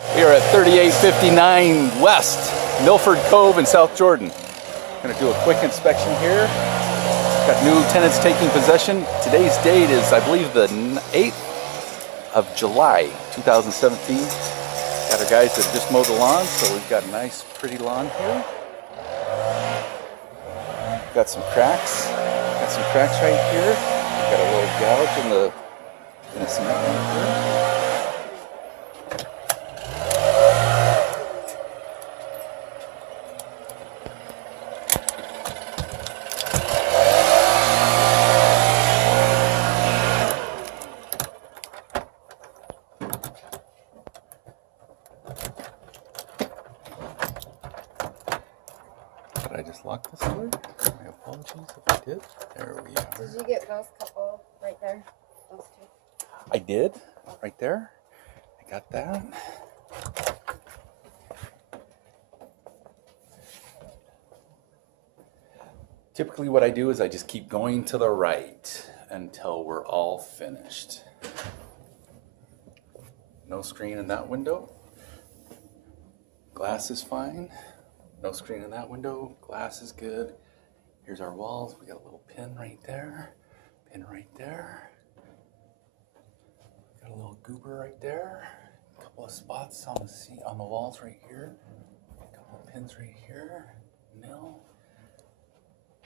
We are at 3859 West, Millford Cove in South Jordan. Going to do a quick inspection here. Got new tenants taking possession. Today's date is, I believe, the 8th of July, 2017. Got our guys that just mowed the lawn, so we've got a nice, pretty lawn here. Got some cracks. Got some cracks right here. Got a little gouge in the cement right here. Did I just lock this door? My apologies if I did. There we are. Did you get those couple right there? Those two? I did, right there. I got that. Typically what I do is I just keep going to the right until we're all finished. No screen in that window. Glass is fine. No screen in that window. Glass is good. Here's our walls. We got a little pin right there. Pin right there. Got a little goober right there. A couple of spots on the walls right here. A couple of pins right here. Mill.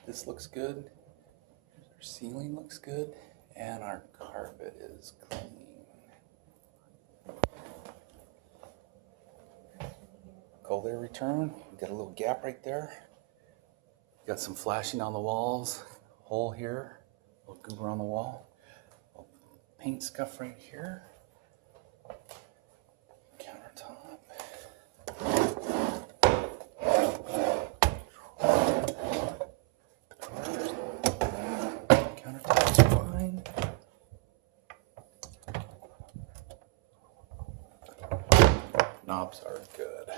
This looks good. Our ceiling looks good. And our carpet is clean. Cold air return. We got a little gap right there. Got some flashing on the walls. Hole here. A little goober on the wall. A little paint scuff right here. Countertop. Countertop's fine. Knobs are good.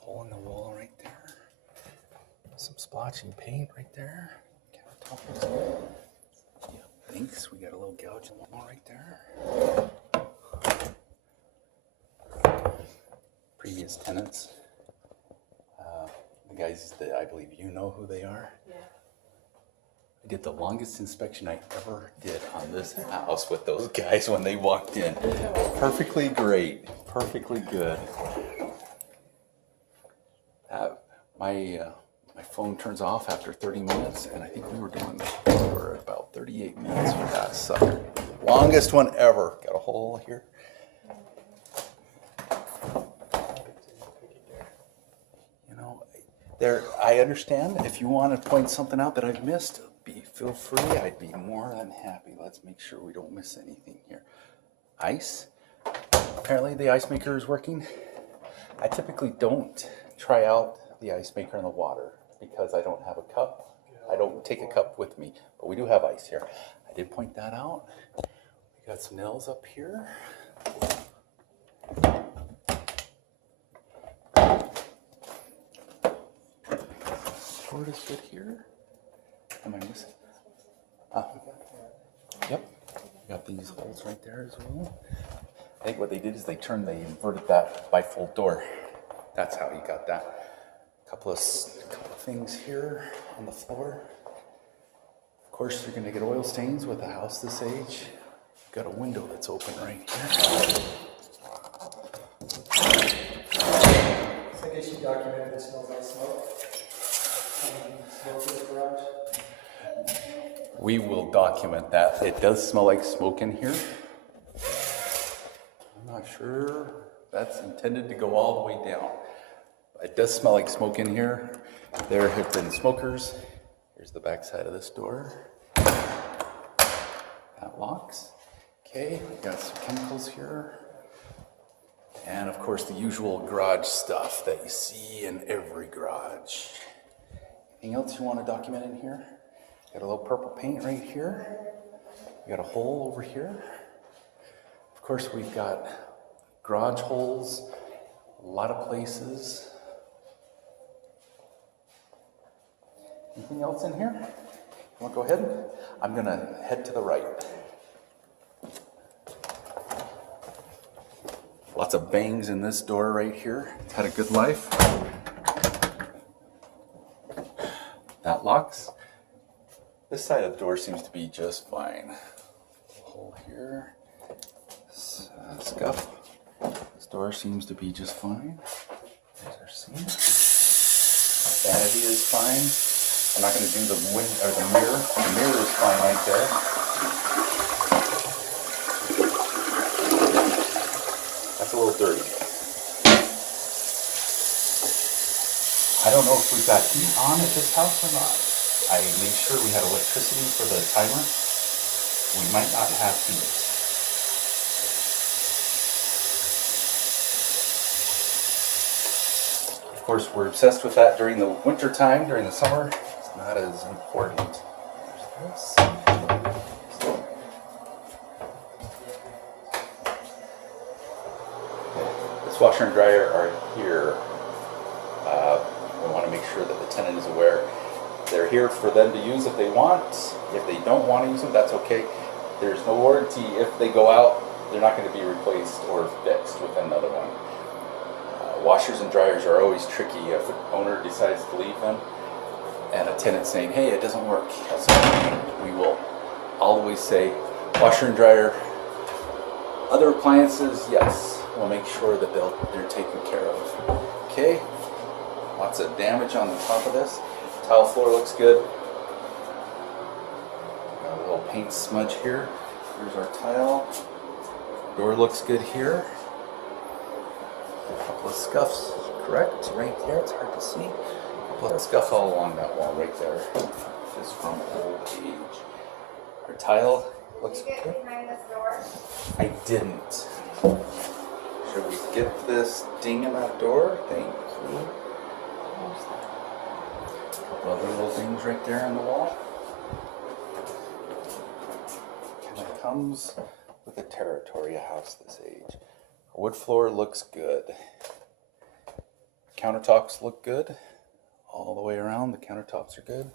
Hole in the wall right there. Some splotchy paint right there. Countertop looks good. Yeah, thanks. We got a little gouge in the wall right there. Previous tenants. The guys that I believe you know who they are. Yeah. I did the longest inspection I ever did on this house with those guys when they walked in. Perfectly great. Perfectly good. My phone turns off after 30 minutes, and I think we were doing for about 38 minutes for that sucker. Longest one ever. Got a hole here. You know, I understand if you want to point something out that I've missed, feel free. I'd be more than happy. Let's make sure we don't miss anything here. Ice. Apparently the ice maker is working. I typically don't try out the ice maker in the water because I don't have a cup. I don't take a cup with me, but we do have ice here. I did point that out. We got some nails up here. Cord is good here. Am I missing? Yep. We got these holes right there as well. I think what they did is they inverted that bifold door. That's how you got that. Couple of things here on the floor. Of course, you're gonna get oil stains with a house this age. Got a window that's open right here. So I guess you documented it smells like smoke. Smoke in the garage. We will document that. It does smell like smoke in here. I'm not sure that's intended to go all the way down. It does smell like smoke in here. There have been smokers. Here's the back side of this door. That locks. Okay, we got some chemicals here. And of course the usual garage stuff that you see in every garage. Anything else you want to document in here? Got a little purple paint right here. We got a hole over here. Of course we've got garage holes, a lot of places. Anything else in here? You want to go ahead? I'm going to head to the right. Lots of bangs in this door right here. It's had a good life. That locks. This side of the door seems to be just fine. Hole here. Scuff. This door seems to be just fine. There's our seam. Vanity is fine. I'm not going to do the mirror. The mirror is fine right there. That's a little dirty. I don't know if we've got heat on at this house or not. I made sure we had electricity for the timer. We might not have heat. Of course, we're obsessed with that during the winter time. During the summer, it's not as important. There's this. This washer and dryer are here. We want to make sure that the tenant is aware. They're here for them to use if they want. If they don't want to use them, that's okay. There's no warranty. If they go out, they're not going to be replaced or fixed with another one. Washers and dryers are always tricky if the owner decides to leave them and a tenant saying, hey, it doesn't work. So we will always say, washer and dryer. Other appliances, yes, we'll make sure that they're taken care of. Okay, lots of damage on the top of this. Tile floor looks good. Got a little paint smudge here. Here's our tile. Door looks good here. A couple of scuffs, correct, right there. It's hard to see. A couple of scuffs all along that wall right there. Just from old age. Our tile looks good. Behind this door? I didn't. Should we get this ding in that door? Thank you. A couple other little things right there on the wall. Kind of comes with the territory, a house this age. Wood floor looks good. Countertops look good. All the way around, the countertops are good.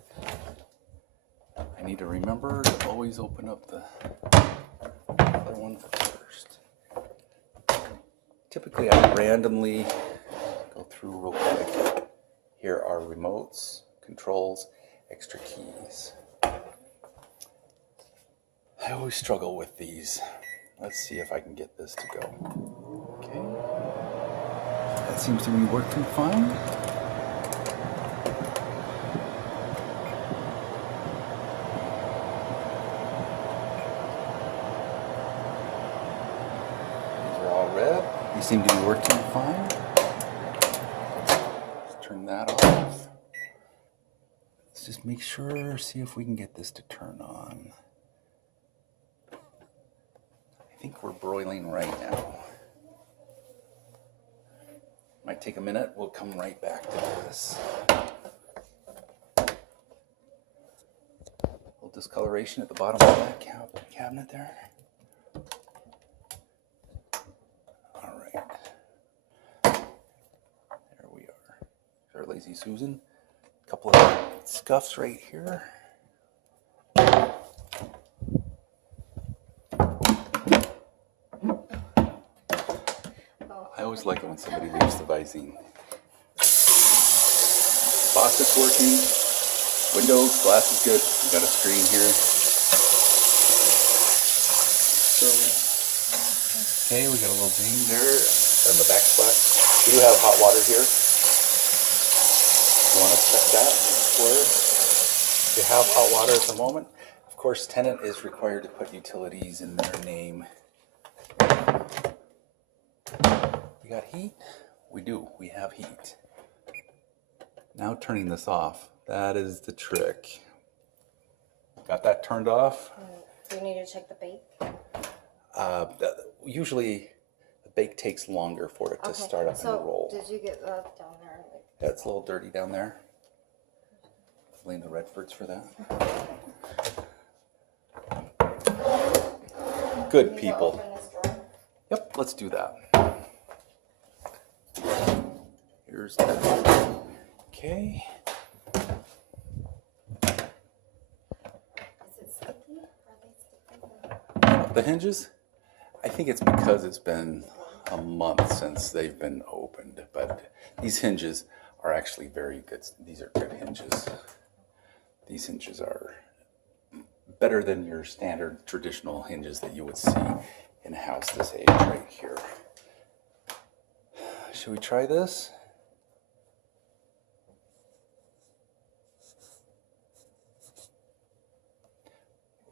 I need to remember to always open up the other one first. Typically, I randomly go through real quick. Here are remotes, controls, extra keys. I always struggle with these. Let's see if I can get this to go. Okay. That seems to be working fine. These are all red. These seem to be working fine. Let's turn that off. Let's just make sure, see if we can get this to turn on. I think we're broiling right now. Might take a minute. We'll come right back to this. A little discoloration at the bottom of that cabinet there. All right. There we are. There's our Lazy Susan. A couple of scuffs right here. I always like it when somebody leaves the Visine. Faucet's working. Windows, glass is good. We got a screen here. So, okay, we got a little ding there and the backsplash. We do have hot water here. You want to check that before you have hot water at the moment. Of course, tenant is required to put utilities in their name. We got heat? We do. We have heat. Now turning this off. That is the trick. Got that turned off. Do you need to check the bake? Usually the bake takes longer for it to start up and roll. Did you get down there? Yeah, it's a little dirty down there. Blame the Redfords for that. Good people. Yep, let's do that. Here's that. Okay. Is it sticky? Are they sticky? The hinges? I think it's because it's been a month since they've been opened, but these hinges are actually very good. These are good hinges. These hinges are better than your standard traditional hinges that you would see in a house this age right here. Should we try this?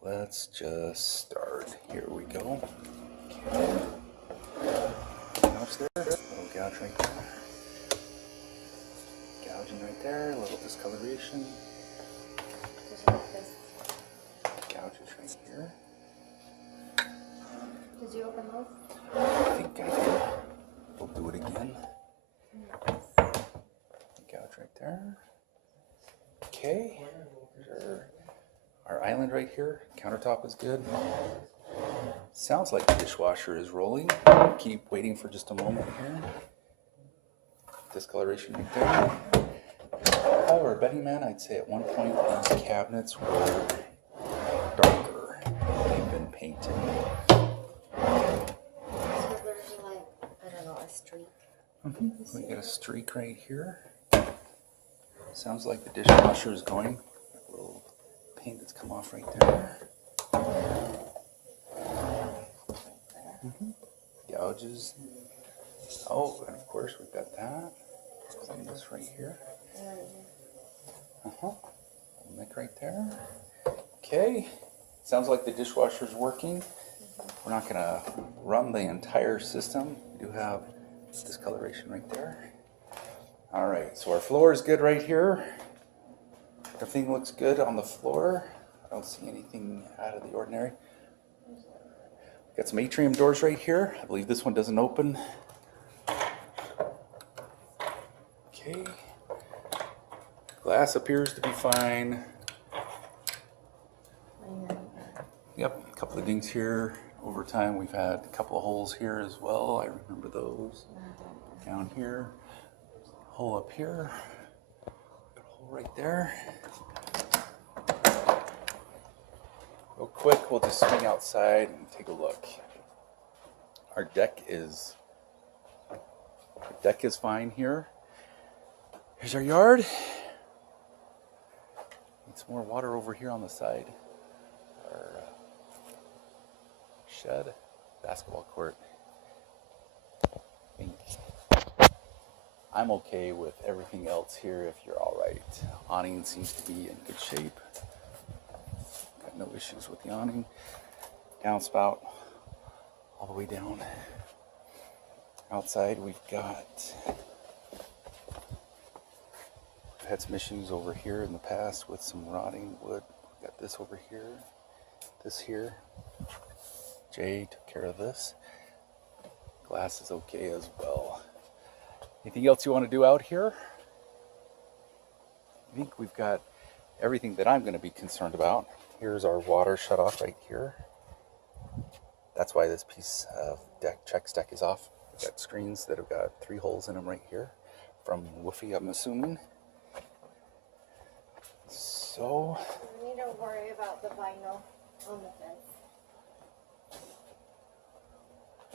Let's just start. Here we go. Okay. Gouge there. Little gouge right there. Gouging right there. A little discoloration. Gouges right here. Did you open those? I think I did. We'll do it again. Gouge right there. Okay. Sure. Our island right here, countertop is good. Sounds like the dishwasher is rolling. Keep waiting for just a moment here. Discoloration right there. However, betting man, I'd say at one point these cabinets were darker. They've been painted. So there's like, I don't know, a streak. We got a streak right here. Sounds like the dishwasher is going. A little paint that's come off right there. Gouges. Oh, and of course we've got that. Some of this right here. Neck right there. Okay. Sounds like the dishwasher's working. We're not gonna run the entire system. We do have discoloration right there. All right, so our floor is good right here. Everything looks good on the floor. I don't see anything out of the ordinary. Got some atrium doors right here. I believe this one doesn't open. Okay. Glass appears to be fine. Yep, a couple of dings here. Over time, we've had a couple of holes here as well. I remember those. Down here. Hole up here. Got a hole right there. Real quick, we'll just swing outside and take a look. Our deck is fine here. Here's our yard. Need some more water over here on the side. Our shed, basketball court. I think I'm okay with everything else here if you're all right. Awning seems to be in good shape. Got no issues with the awning. Downspout all the way down. Outside we've had some issues over here in the past with some rotting wood. We've got this over here, this here. Jay took care of this. Glass is okay as well. Anything else you want to do out here? I think we've got everything that I'm going to be concerned about. Here's our water shut off right here. That's why this piece of check deck is off. We've got screens that have got 3 holes in them right here from Woofy, I'm assuming. So We need to worry about the vinyl on the fence.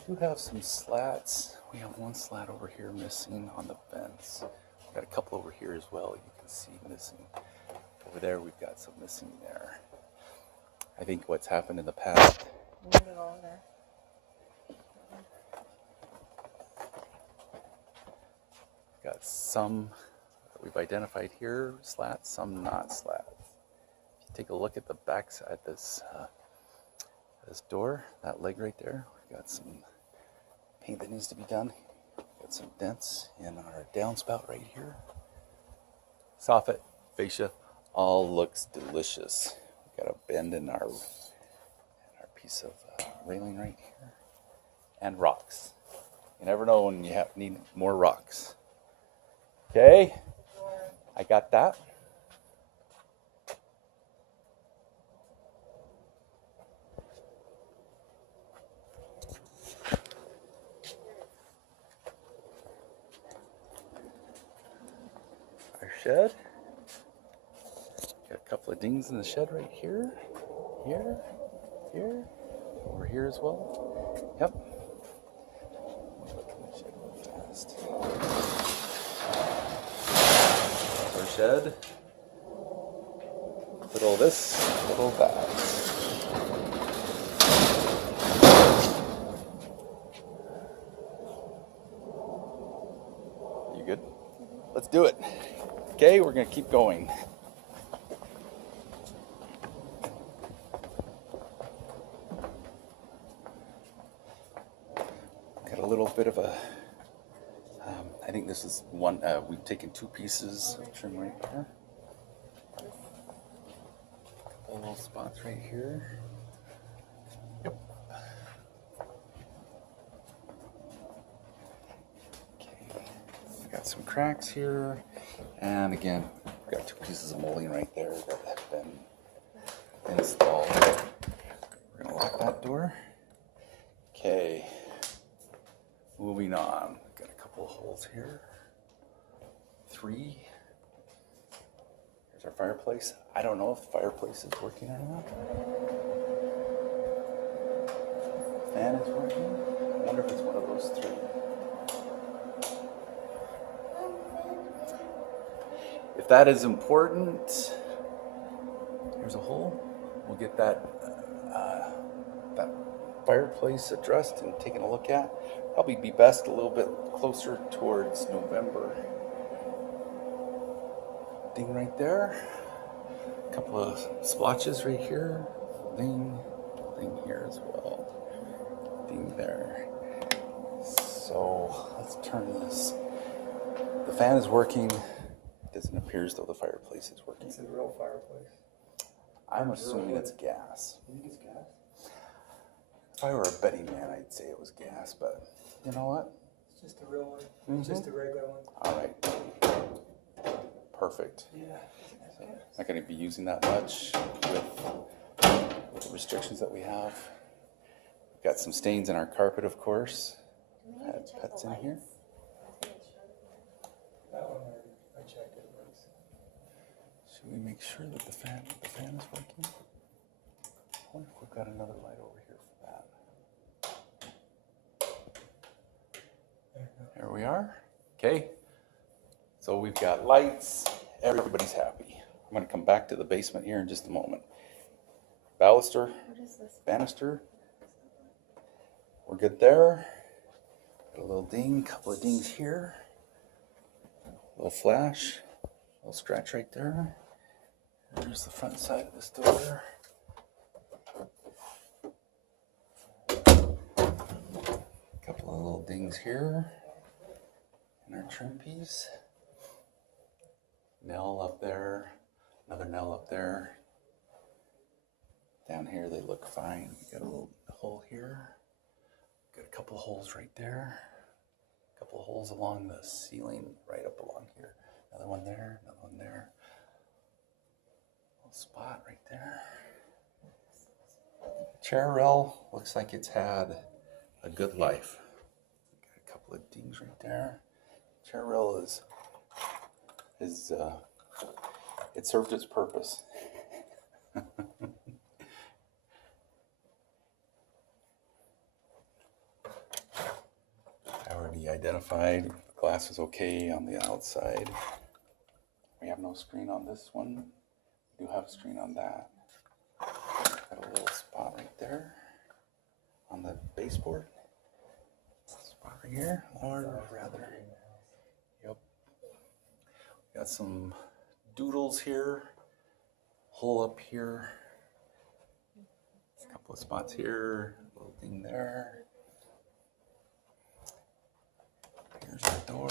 we do have some slats. We have one slat over here missing on the fence. We've got a couple over here as well. You can see missing. Over there, we've got some missing there. I think what's happened in the past. Got some that we've identified here, slats, some not slats. If you take a look at the back side, this door, that leg right there, we've got some paint that needs to be done. Got some dents in our downspout right here. Soffit, fascia, all looks delicious. We've got a bend in our piece of railing right here. And rocks. You never know when you need more rocks. Okay, I got that. Our shed. Got a couple of dings in the shed right here, here, over here as well. Yep. shed. Little this, little that. You good? Let's do it. Okay, we're gonna keep going. Got a little bit of a, I think this is one, we've taken 2 pieces of trim right here. Couple little spots right here. Yep. Okay, got some cracks here. And again, we've got 2 pieces of molding right there that have been installed. We're gonna lock that door. Okay, moving on. Got a couple of holes here. 3. Here's our fireplace. I don't know if the fireplace is working or not. Fan is working. I wonder if it's one of those 3. If that is important, here's a hole. We'll get that that fireplace addressed and taken a look at. Probably be best a little bit closer towards November. Ding right there. A couple of splotches right here. Ding here as well. Ding there. So let's turn this. The fan is working. Doesn't appear as though the fireplace is working. It's a real fireplace. I'm assuming it's gas. You think it's gas? If I were a betting man, I'd say it was gas, but you know what? It's just a real one. Just a regular one. All right. Perfect. Yeah. Not going to be using that much with the restrictions that we have. We've got some stains in our carpet, of course. Had pets in here. That one I checked it works. Should we make sure that the fan is working? I wonder if we've got another light over here for that. There we are. Okay. So we've got lights. Everybody's happy. I'm going to come back to the basement here in just a moment. Baluster, What is this? banister. We're good there. Got a little ding, couple of dings here. A little flash, a little scratch right there. There's the front side of this door. A couple of little dings here in our trim piece. Nail up there, another nail up there. Down here they look fine. We got a little hole here. Got a couple holes right there. A couple holes along the ceiling, right up along here. Another one there, another one there. Little spot right there. Chair rail looks like it's had a good life. Got a couple of dings right there. Chair rail is it served its purpose. I already identified the glass is okay on the outside. We have no screen on this one. We do have a screen on that. Got a little spot right there on the baseboard. Spot right here, or rather, yep. Got some doodles here, hole up here, a couple of spots here, a little thing there. Here's the door,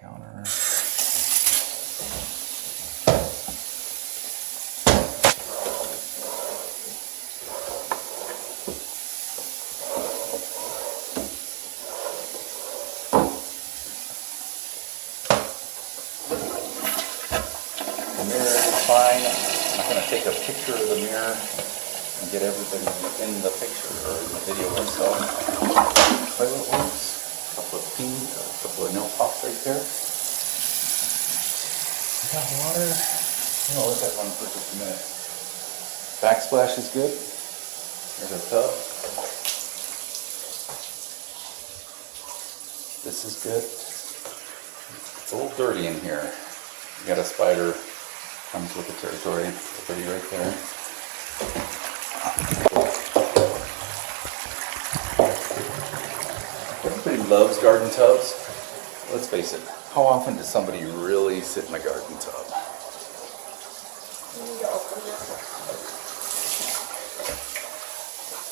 counter. The mirror is fine. I'm not going to take a picture of the mirror and get everybody in the picture or in the video ourselves. Toilet works, a couple of nail pops right there. We got water. I'll let that run for just a minute. Backsplash is good. There's our tub. This is good. It's a little dirty in here. You got a spider, comes with the territory. Dirty right there. Everybody loves garden tubs. Let's face it, how often does somebody really sit in a garden tub?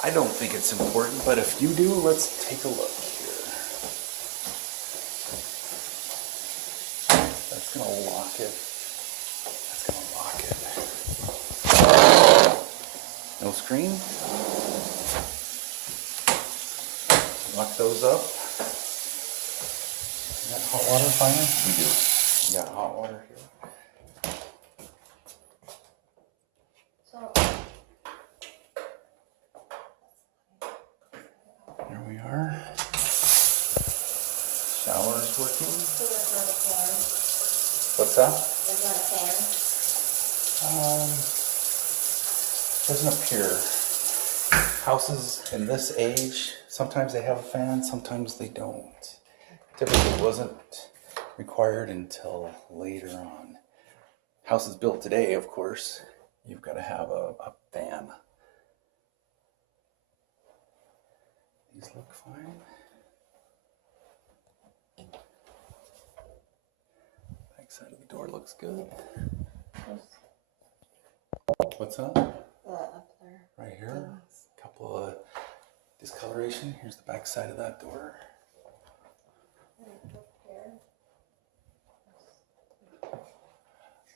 I don't think it's important, but if you do, let's take a look here. That's gonna lock it. That's gonna lock it. No screen. Lock those up. You got hot water finally? We do. You got hot water here. So, There we are. Shower is working. so there's not a fan. What's that? There's not a fan. Doesn't appear. Houses in this age, sometimes they have a fan, sometimes they don't. Typically wasn't required until later on. Houses built today, of course, you've got to have a fan. These look fine. Back side of the door looks good. What's that? Up there. Right here. Couple of discoloration. Here's the back side of that door.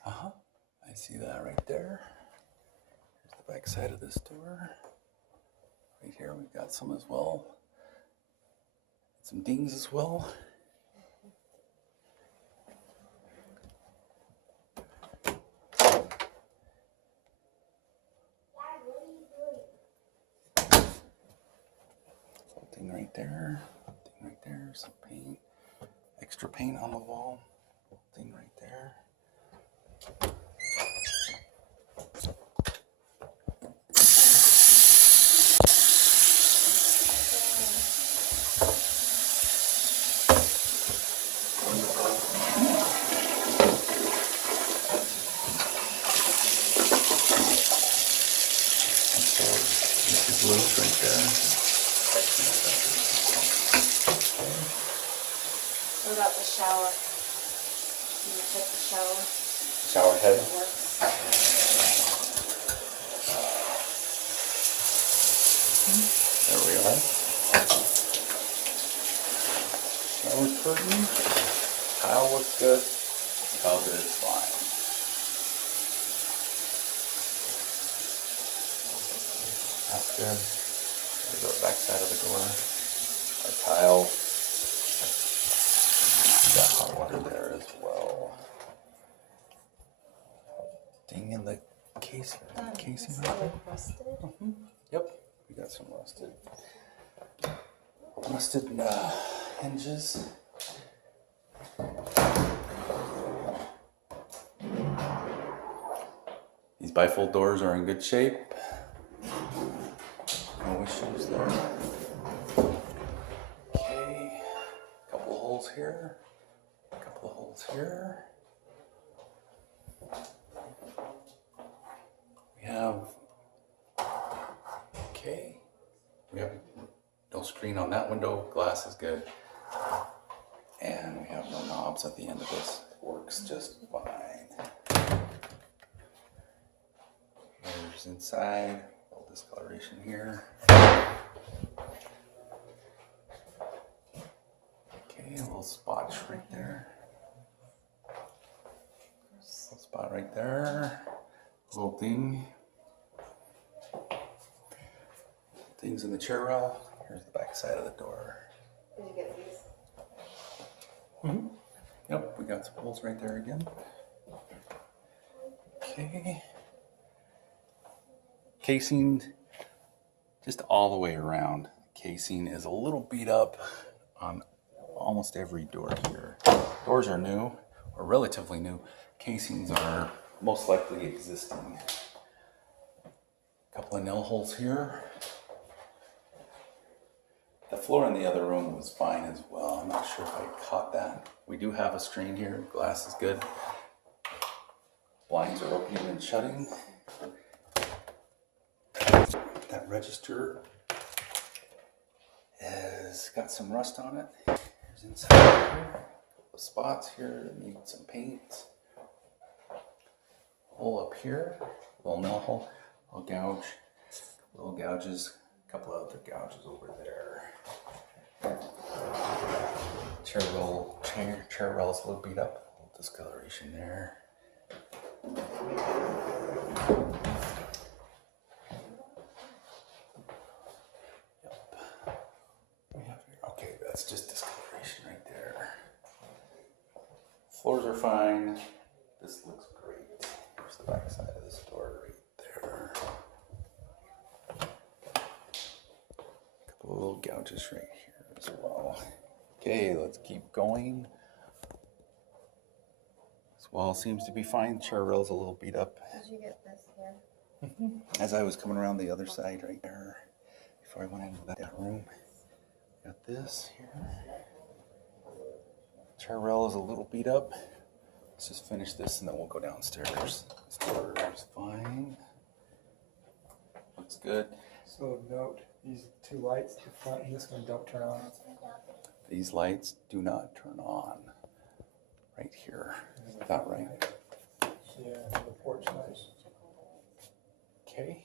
I see that right there. Here's the back side of this door. Right here we've got some as well. Some dings as well. Ding right there. Ding right there. Some paint. Extra paint on the wall. Ding right there. Loose right there. What about the shower? Can you check the shower? Shower head. It works. There we are. Shower curtain. Tile looks good. Cover is fine. That's good. There's the back side of the door. Our tile. Got hot water there as well. Ding in the casing. Casing right there. Rusted. Yep, we got some rusted hinges. These bifold doors are in good shape. No issues there. Okay, couple of holes here, couple of holes here. We have no screen on that window, glass is good. And we have no knobs at the end of this, works just fine. Here's inside, a little discoloration here. Okay, a little spot right there. Little spot right there, little ding. Things in the chair rail. Here's the back side of the door. Did you get these? Mm-hmm. Yep, we got some holes right there again. Okay. Casing, just all the way around. Casing is a little beat up on almost every door here. Doors are new, or relatively new. Casings are most likely existing. A couple of nail holes here. The floor in the other room was fine as well. I'm not sure if I caught that. We do have a screen here. Glass is good. Blinds are opening and shutting. That register has got some rust on it. There's inside here. The spots here that need some paint. Hole up here, little nail hole, little gouge, little gouges, a couple of other gouges over there. Chair rail's a little beat up, a little discoloration there. Okay, that's just discoloration right there. Floors are fine. This looks great. Here's the back side of this door right there. A couple of little gouges right here as well. Okay, let's keep going. This wall seems to be fine. Chair rail's a little beat up. Did you get this here? As I was coming around the other side right there, before I went into that room, got this here. Chair rail is a little beat up. Let's just finish this and then we'll go downstairs. This door is fine. Looks good. So note, these two lights, the front and this one don't turn on. These lights do not turn on. Right here. Is that right? Yeah, the porch lights. Okay.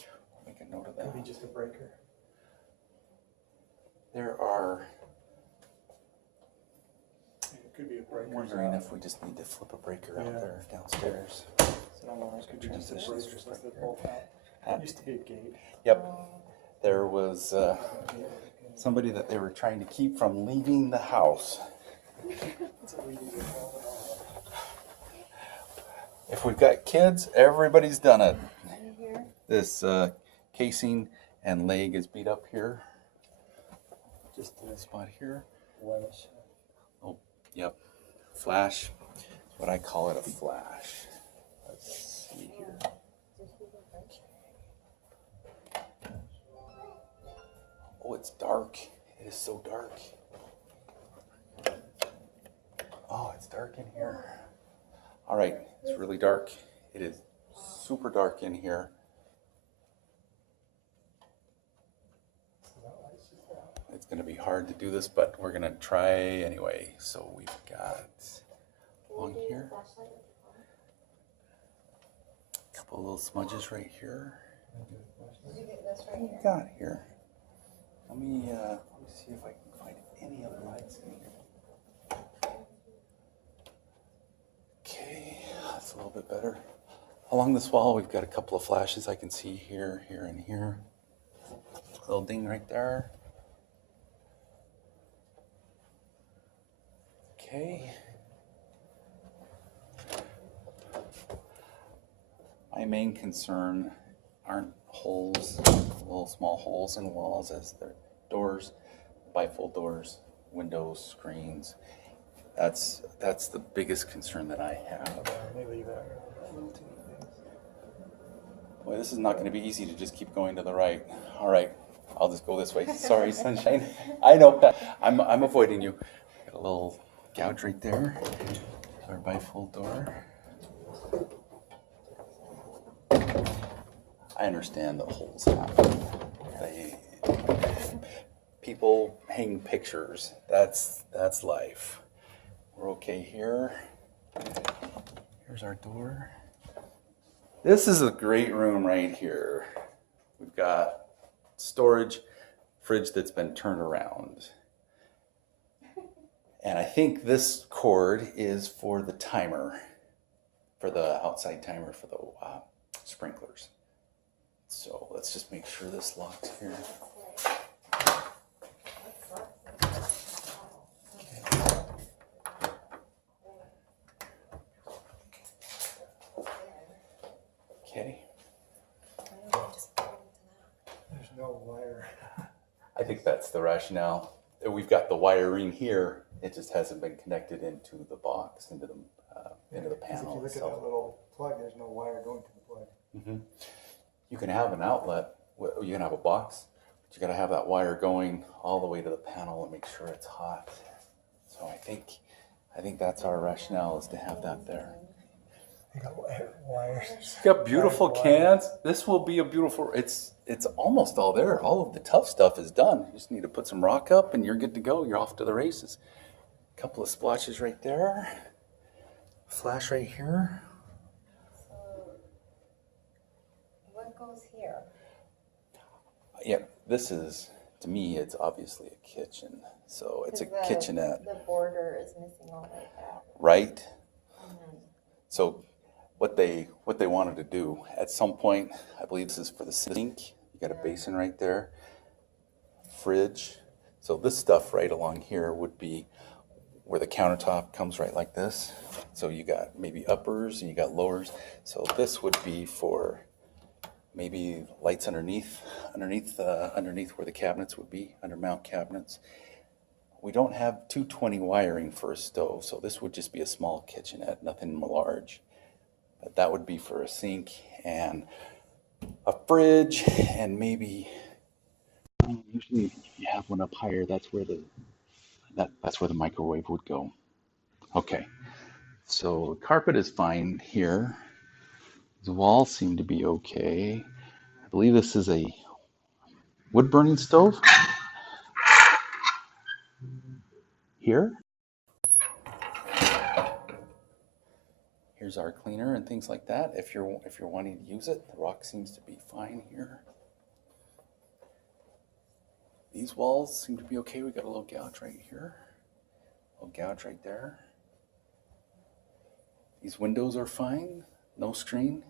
I'll make a note of Could be that. just a breaker. There are. It could be a breaker. I'm wondering if we just need to flip a breaker out Yeah. there downstairs. So I don't know, it could be just a Transitions breaker, just so right they're here. both out. It used to be a gate. Yep. There was somebody that they were trying to keep from leaving the house. If we've got kids, everybody's done it. This casing and leg is beat up here. Just a spot here. Blemish. Oh, yep. Flash. What I call it, a flash. Let's see here. Oh, it's dark. It is so dark. Oh, it's dark in here. All right, it's really dark. It is super dark in here. It's going to be hard to do this, but we're going to try anyway. So we've got along here, a couple of little smudges right here. Did you get this right here? Got here. Let me see if I can find any other lights in here. Okay, that's a little bit better. Along this wall, we've got a couple of flashes I can see here, here, and here. Little ding right there. Okay. My main concern aren't holes, little small holes in walls as they're doors, bifold doors, windows, screens. That's the biggest concern that I have. They leave that little teeny thing. Boy, this is not going to be easy to just keep going to the right. All right, I'll just go this way. Sorry, sunshine. I know, I'm avoiding you. Got a little gouge right there. Our bifold door. I understand the holes happen. People hang pictures. That's life. We're okay here. Here's our door. This is a great room right here. We've got storage, fridge that's been turned around. And I think this cord is for the timer, for the outside timer for the sprinklers. So let's just make sure this locks here. Okay. There's no wire. I think that's the rationale. We've got the wiring here. It just hasn't been connected into the box, into the Because panel. if you look at itself. that little plug, there's no wire going to the plug. You can have an outlet. You can have a box But you got to have that wire going all the way to the panel and make sure it's hot. So I think that's our rationale, is to have that there. You got wires. You got beautiful cans. This will be a beautiful, it's almost all there. All of the tough stuff is done. You just need to put some rock up and you're good to go. You're off to the races. A couple of splotches right there. Flash right here. So, what goes here? Yeah, this is, to me, it's obviously a kitchen. So it's a 'Cause kitchenette, The border is missing all like that. right? Mhm. So what they wanted to do at some point, I believe this is for the sink. You got a basin right there, fridge. So this stuff right along here would be where the countertop comes right like this. So you got maybe uppers and you got lowers. So this would be for maybe lights underneath where the cabinets would be, under mount cabinets. We don't have 220 wiring for a stove, so this would just be a small kitchenette, nothing large. But that would be for a sink and a fridge, and maybe usually if you have one up higher, that's where the microwave would go. Okay, so the carpet is fine here. The walls seem to be okay. I believe this is a wood burning stove here. Here's our cleaner and things like that. If you're wanting to use it, the rock seems to be fine here. These walls seem to be okay. We got a little gouge right here, a little gouge right there. These windows are fine, no screen.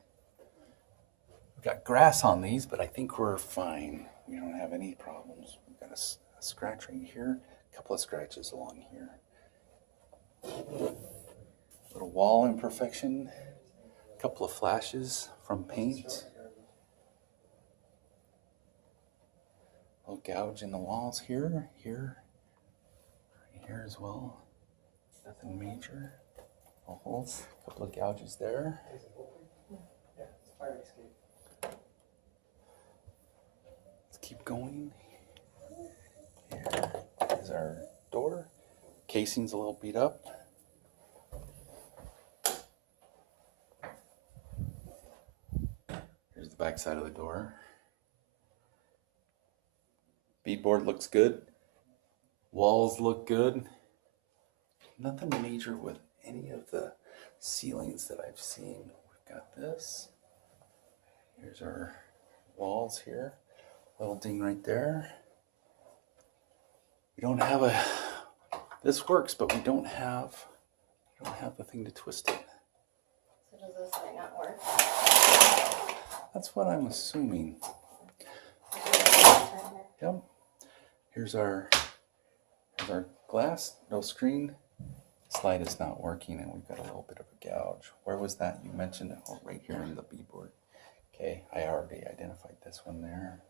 We've got grass on these, but I think we're fine. We don't have any problems. We've got a scratch right here, a couple of scratches along here. Little wall imperfection, a couple of flashes from paint. A little gouge in the walls here, right here as well. Nothing major. A hole, a couple of gouges there. Yeah, it's fire escape. Let's keep going. Here is our door. Casing's a little beat up. Here's the back side of the door. Beadboard looks good. Walls look good. Nothing major with any of the ceilings that I've seen. We've got this. Here's our walls here. Little ding right there. We don't have this works, but we don't have the thing to twist it. So does this might not work? That's what I'm assuming. Yep. Here's our glass, no screen. Slide is not working, and we've got a little bit of a gouge. Where was that? You mentioned it. Oh, right here in the beadboard. Okay, I already identified this one there.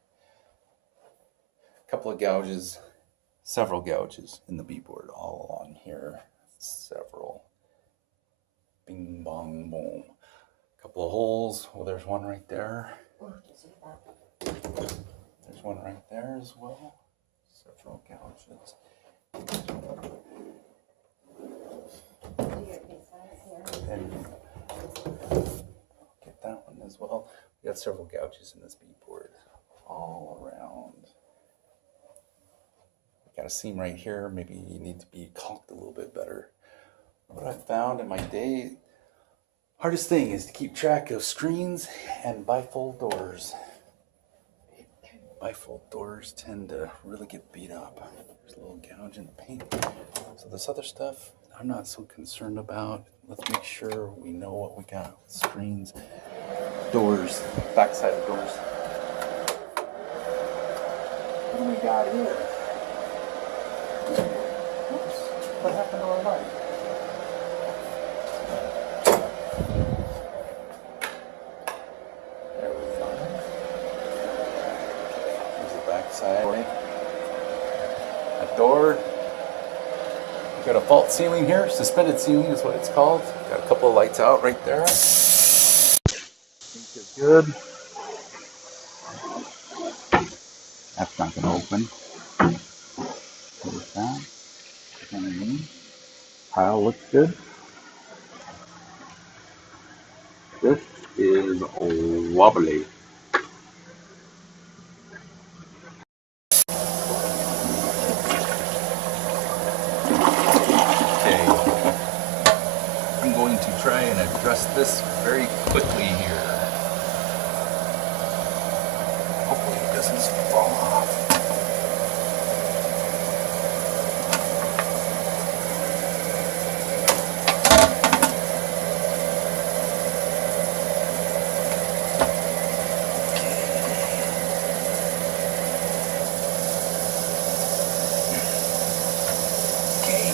A couple of gouges, several gouges in the beadboard all along here. Several. Bing, bong, boom. A couple of holes. Well, there's one right there. There's one right there as well. Several gouges. And get that one as well. We got several gouges in this beadboard all around. Got a seam right here. Maybe you need to be caulked a little bit better. What I found in my day, hardest thing is to keep track of screens and bifold doors. Bifold doors tend to really get beat up. There's a little gouge in the paint. So this other stuff, I'm not so concerned about. Let's make sure we know what we got. Screens, doors, backside of doors. What do we got here? Oops, what happened to our light? There we go. Here's the backside. A door. We've got a vault ceiling here. Suspended ceiling is what it's called. Got a couple of lights out right there. Think is good. That's not gonna open. Close that. Pile looks good. This is wobbly. Okay, I'm going to try and address this very quickly here. Hopefully it doesn't fall off. Okay.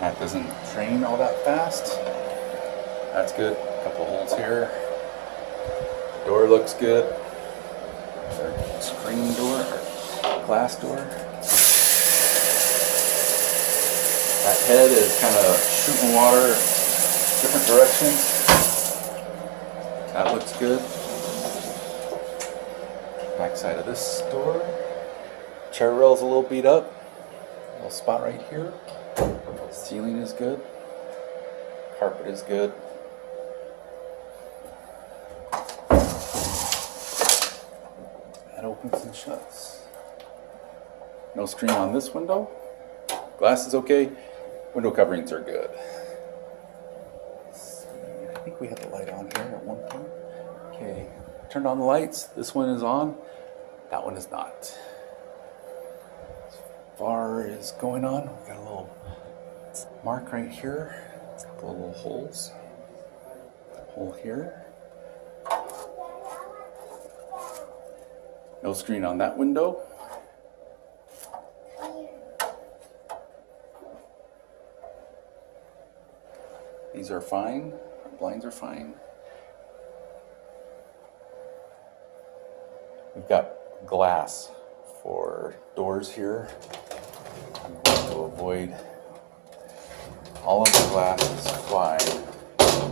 That doesn't drain all that fast. That's good. A couple holes here. Door looks good. Screen door, glass door. That head is kind of shooting water different directions. That looks good. Back side of this door. Chair rail's a little beat up. A little spot right here. Ceiling is good. Carpet is good. That opens and shuts. No screen on this window. Glass is okay. Window coverings are good. I think we had the light on here at one point. Okay, turned on the lights. This one is on. That one is not. As far as going on, we got a little mark right here. A couple of little holes. Hole here. No screen on that window. These are fine. Our blinds are fine. We've got glass for doors here. I'm going to avoid all of the glass is fine.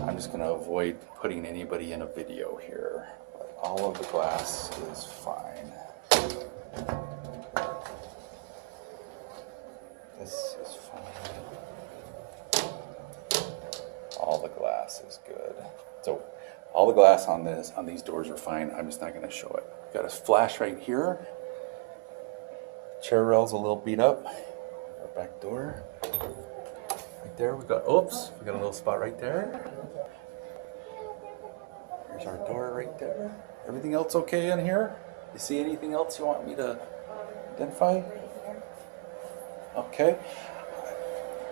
I'm just going to avoid putting anybody in a video here. But all of the glass is fine. This is fine. All the glass is good. So all the glass on these doors are fine. I'm just not going to show it. Got a flash right here. Chair rail's a little beat up. Our back door. Right there we got, oops, we got a little spot right there. Here's our door right there. Everything else okay in here? You see anything else you want me to identify? Okay.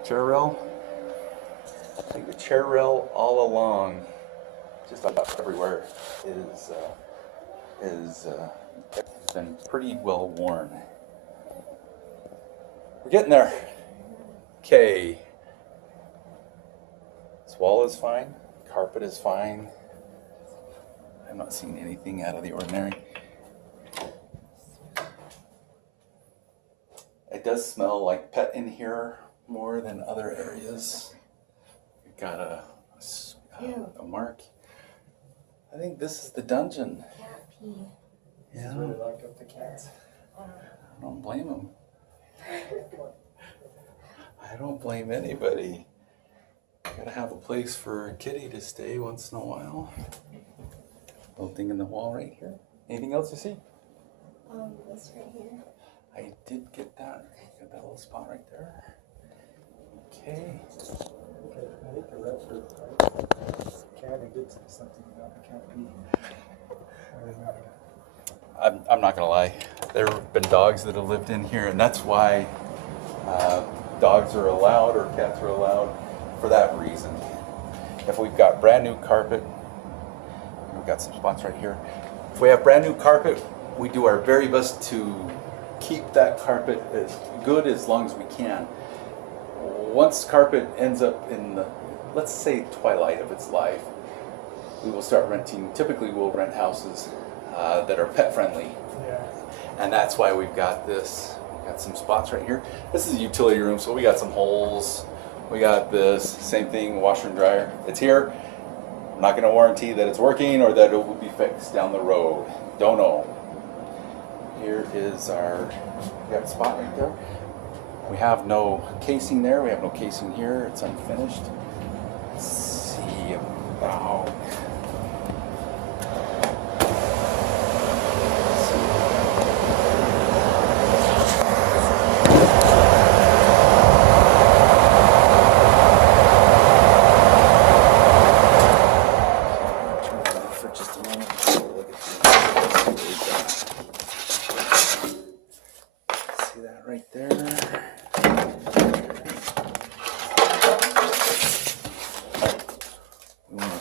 Chair rail. I think the chair rail all along, just about everywhere, has been pretty well worn. We're getting there. Okay. This wall is fine. Carpet is fine. I'm not seeing anything out of the ordinary. It does smell like pet in here more than other areas. We've got a mark. I think this is the dungeon. Cat pee. He's really locked up the cats. I don't blame them. I don't blame anybody. Gotta have a place for a kitty to stay once in a while. Little thing in the wall right here. Anything else you see? This right here. I did get that. Got that little spot right there. Okay. Okay, I think the reps are cat and did say something about the cat pee. I remember that. I'm not gonna lie. There have been dogs that have lived in here, and that's why dogs are allowed or cats are allowed for that reason. If we've got brand new carpet, we've got some spots right here. If we have brand new carpet, we do our very best to keep that carpet as good as long as we can. Once carpet ends up in the, let's say, twilight of its life, we will start renting. Typically, we'll rent houses that are pet friendly. Yeah. And that's why we've got this. We've got some spots right here. This is a utility room, so we got some holes. We got this, same thing, washer and dryer. It's here. I'm not going to warranty that it's working or that it will be fixed down the road. Don't know. Here is our, you got a spot right there. We have no casing there. We have no casing here. It's unfinished. Let's see about.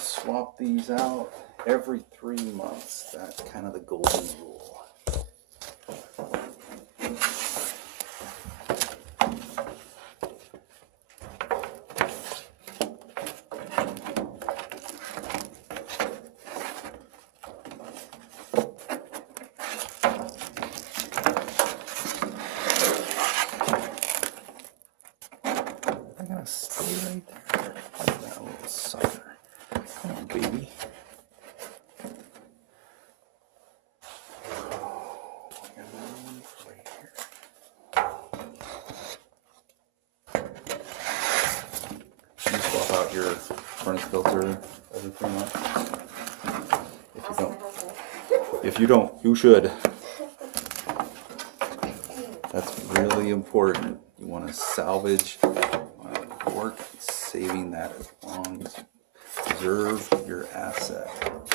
Swap these out every 3 months. That's kind of the golden rule. I'm gonna stay right there. That little sucker. Come on, baby. You swap out your furnace filter every 3 months. If you don't, you should. That's really important. You want to salvage, you want to work saving that as long as you preserve your asset.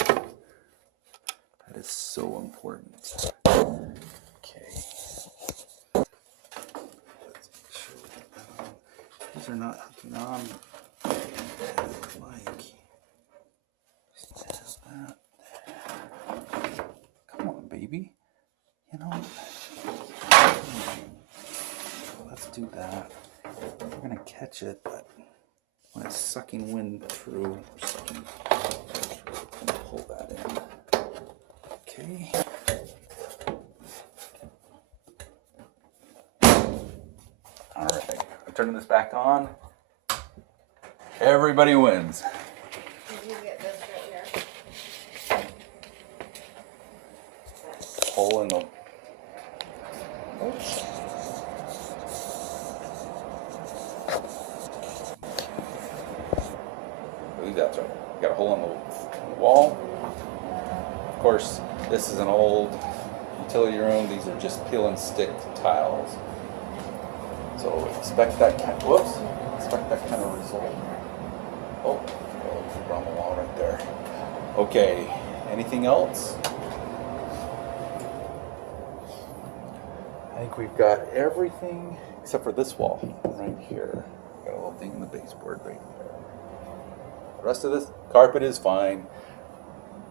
That is so important. Okay. Let's make sure we get that on. These are not hooking on like. Just have that there. Come on, baby. You know. Let's do that. We're gonna catch it, but when it's sucking wind through, we're gonna pull that in. Okay. All right. I'm turning this back on. Everybody wins. Did you get this right here? Hole in the. Oops. I believe that's right. Got a hole in the wall. Of course, this is an old utility room. These are just peel and stick tiles. So expect that kind. Whoops. Expect that kind of result. Oh, around the wall right there. Okay. Anything else? I think we've got everything except for this wall right here. Got a little thing in the baseboard right there. The rest of this carpet is fine.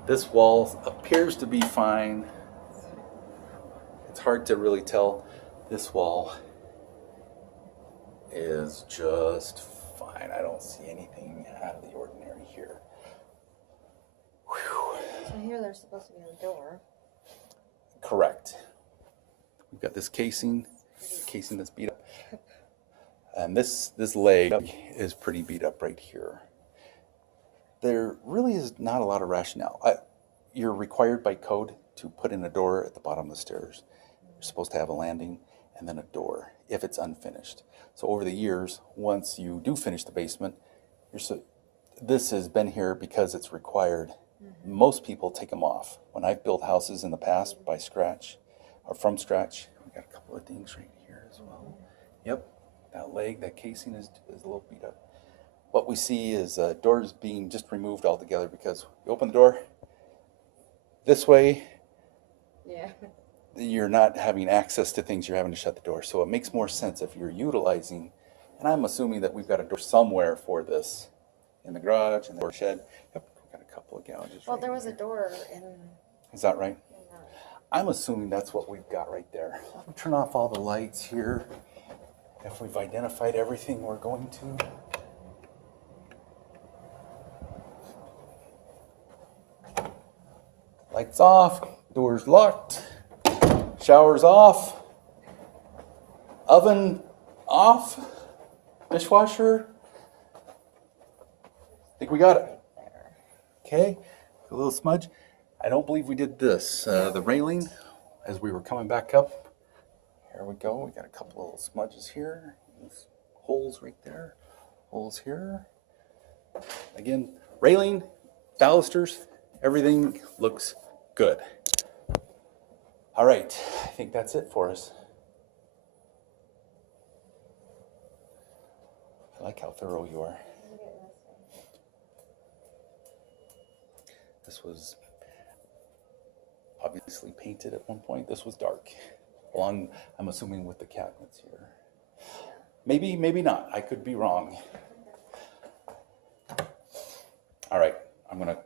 This wall appears to be fine. It's hard to really tell. This wall is just fine. I don't see anything out of the ordinary here. Whew. So here there's supposed to be a door. Correct. We've got this casing that's beat up. And this leg is pretty beat up right here. There really is not a lot of rationale. You're required by code to put in a door at the bottom of the stairs. You're supposed to have a landing and then a door if it's unfinished. So over the years, once you do finish the basement, this has been here because it's required. Mm-hmm. Most people take them off. When I've built houses in the past by scratch or from scratch, we've got a couple of things right here as well. Yep, that leg, that casing is a little beat up. What we see is doors being just removed altogether because you open the door this way, Yeah. you're not having access to things, you're having to shut the door. So it makes more sense if you're utilizing, and I'm assuming that we've got a door somewhere for this in the garage and the shed. Yep, we've got a couple of gouges. Well, right there was here. a door in. Is that right? I'm assuming that's what we've got right there. I'll turn off all the lights here. If we've identified everything we're going to. Lights off, doors locked, showers off, oven off, dishwasher. I think we got it. okay. A little smudge. I don't believe we did this. The railing, as we were coming back up. Here we go. We got a couple little smudges here. There's holes right there. Holes here. Again, railing, balusters, everything looks good. All right, I think that's it for us. I like how thorough you are. This was obviously painted at one point. This was dark, along, I'm assuming, with the cabinets here. Maybe, maybe not. I could be wrong. All right, I'm gonna